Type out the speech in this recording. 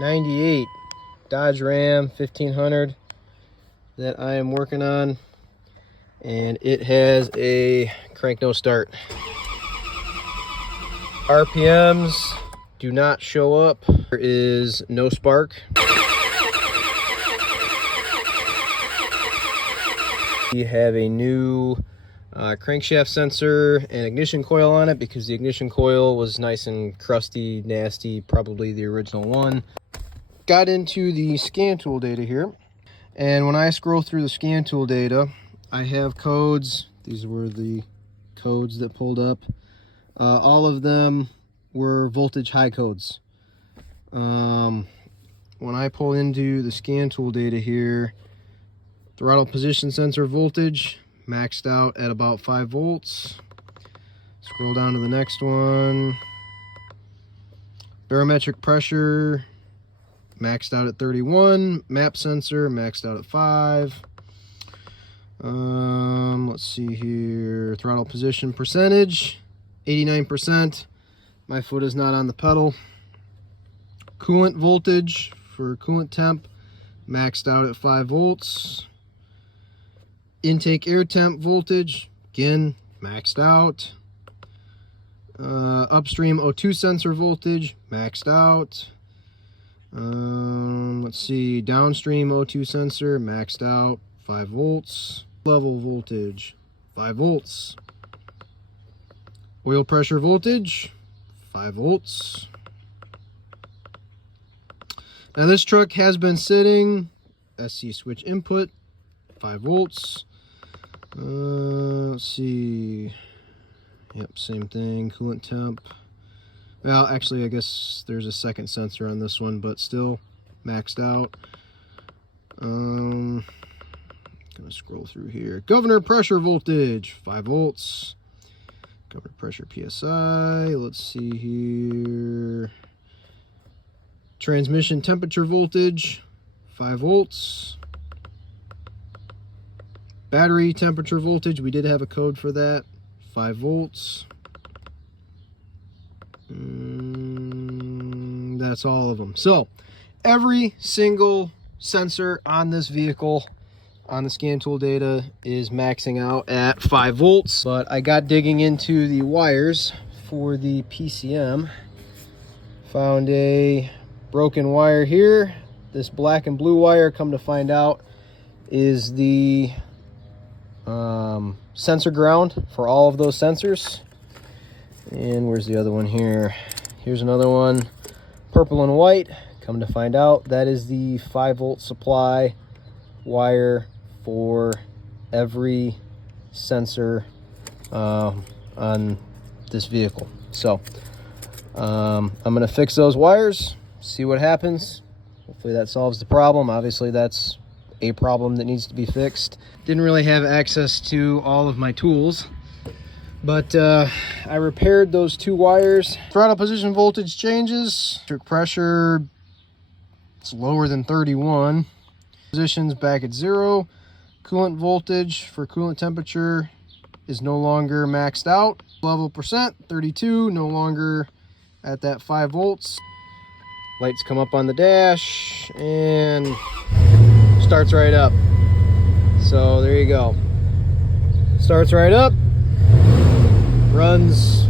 98 Dodge Ram 1500 that I am working on, and it has a crank no start. RPMs do not show up. There is no spark. We have a new crankshaft sensor and ignition coil on it because the ignition coil was nice and crusty, nasty, probably the original one. Got into the scan tool data here, and when I scroll through the scan tool data, I have codes. These were the codes that pulled up. All of them were voltage high codes. When I pull into the scan tool data here, throttle position sensor voltage maxed out at about 5 volts. Scroll down to the next one. Barometric pressure maxed out at 31. Map sensor maxed out at 5. Let's see here. Throttle position percentage 89%. My foot is not on the pedal. Coolant voltage for coolant temp maxed out at 5 volts. Intake air temp voltage, again, maxed out. Upstream O2 sensor voltage, maxed out. Let's see, downstream O2 sensor, maxed out, 5 volts. Level voltage, 5 volts. Oil pressure voltage, 5 volts. Now this truck has been sitting, SC switch input, 5 volts. Let's see. Yep, same thing. Coolant temp. Well, actually, I guess there's a second sensor on this one, but still maxed out. Gonna scroll through here. Governor pressure voltage, 5 volts. Governor pressure PSI. Let's see here. Transmission temperature voltage, 5 volts. Battery temperature voltage, we did have a code for that, 5 volts. That's all of them. So every single sensor on this vehicle on the scan tool data is maxing out at 5 volts. But I got digging into the wires for the PCM. Found a broken wire here. This black and blue wire, come to find out, is the sensor ground for all of those sensors. And where's the other one here? Here's another one, purple and white. Come to find out, that is the 5 volt supply wire for every sensor on this vehicle. So I'm gonna fix those wires, see what happens. Hopefully that solves the problem. Obviously that's a problem that needs to be fixed. Didn't really have access to all of my tools, but I repaired those 2 wires. Throttle position voltage changes. Pressure, it's lower than 31. Positions back at 0. Coolant voltage for coolant temperature is no longer maxed out. Level percent, 32, no longer at that 5 volts. Lights come up on the dash and starts right up. So there you go. Starts right up, runs